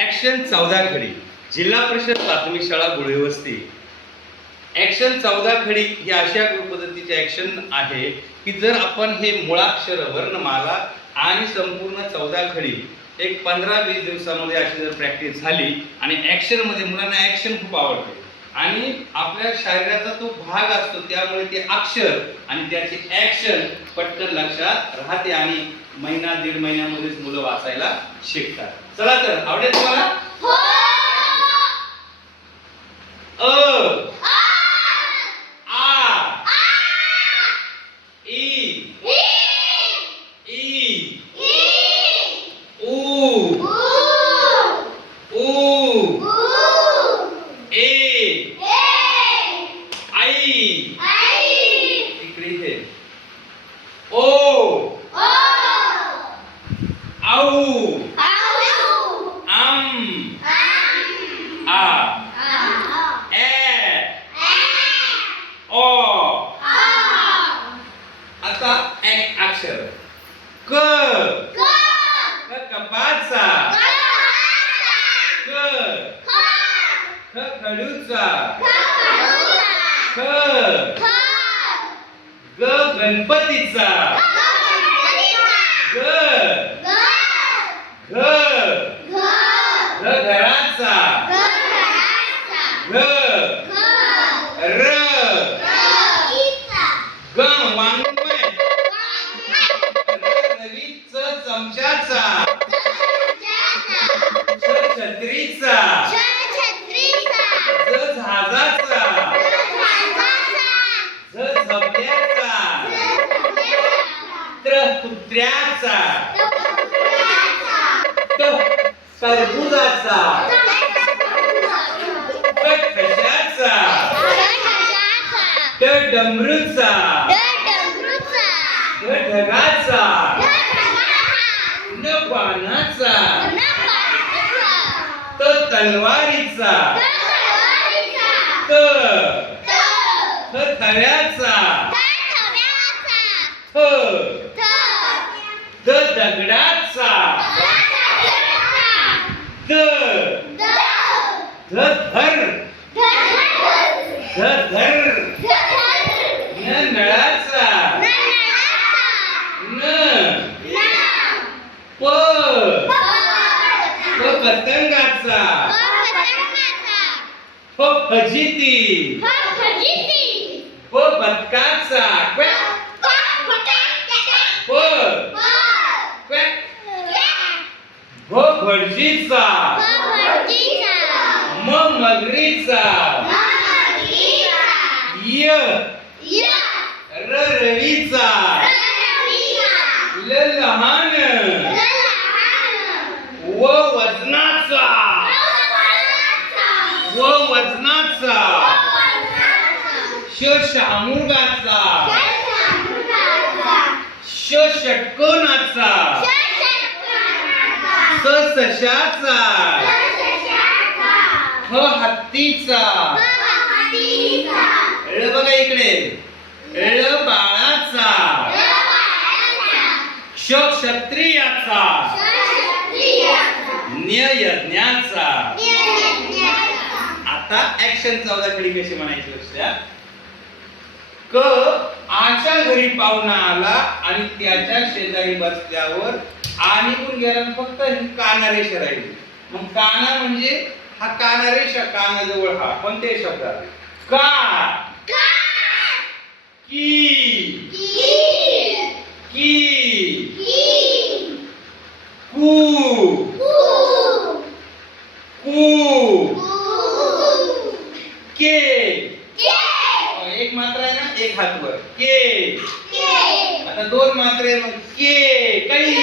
Action 14 खडी जिल्हा परिषद प्राथमिक शाळा गुळेवस्ती. ऍक्शन 14 खडी ही अशा पद्धतीचे ऍक्शन आहे की जर आपण हे मुळाक्षर वर्णमाला आणि संपूर्ण 14 खडी एक 15-20 दिवसामध्ये अशी जर प्रॅक्टिस झाली आणि ऍक्शन मध्ये मुलांना ऍक्शन खूप आवडते आणि आपल्या शरीराचा तो भाग असतो त्यामुळे ते अक्षर आणि त्याची ऍक्शन पटकन लक्षात राहते आणि महिना दीड महिन्यामध्येच मुलं वाचायला शिकतात. चला तर आवडेल तुम्हाला? हो. अ आ ई ई ऊ ऊ ए आई इकडे हे ओ आऊ आम आ ए ओ. आता एक अक्षर क कपाचा क खडूचा ख ग गणपतीचा ग घ घराचा घ र ग वांगमय रवीच चमच्याचा छत्रीचा झाजाचा झबल्याचा कुत्र्याचा टरबुजाचा खशाचा डमरूचा ढगाचा न बाणाचा तलवारीचा थव्याचा दगडाचा धर नळाचा पतंगाचा फजिती बदकाचा भटजीचा मगरीचा रवीचा लहान वजनाचा शामुर्गाचा षटकोनाचा सशाचा हत्तीचा बघा इकडे बाळाचा क्षत्रियाचा यज्ञाचा. आता ऍक्शन 14 खडी कशी म्हणायची लक्षात. क आच्या घरी पाहुणा आला आणि त्याच्या शेजारी बसल्यावर आणि कोण गेला फक्त काना रेषा राहिली. मग काना म्हणजे हा काना रेषा कानाजवळ हा कोणते शब्द का की कू के एक मात्रा आहे ना एक हात वर के. आता दोन मात्रे मग के कळी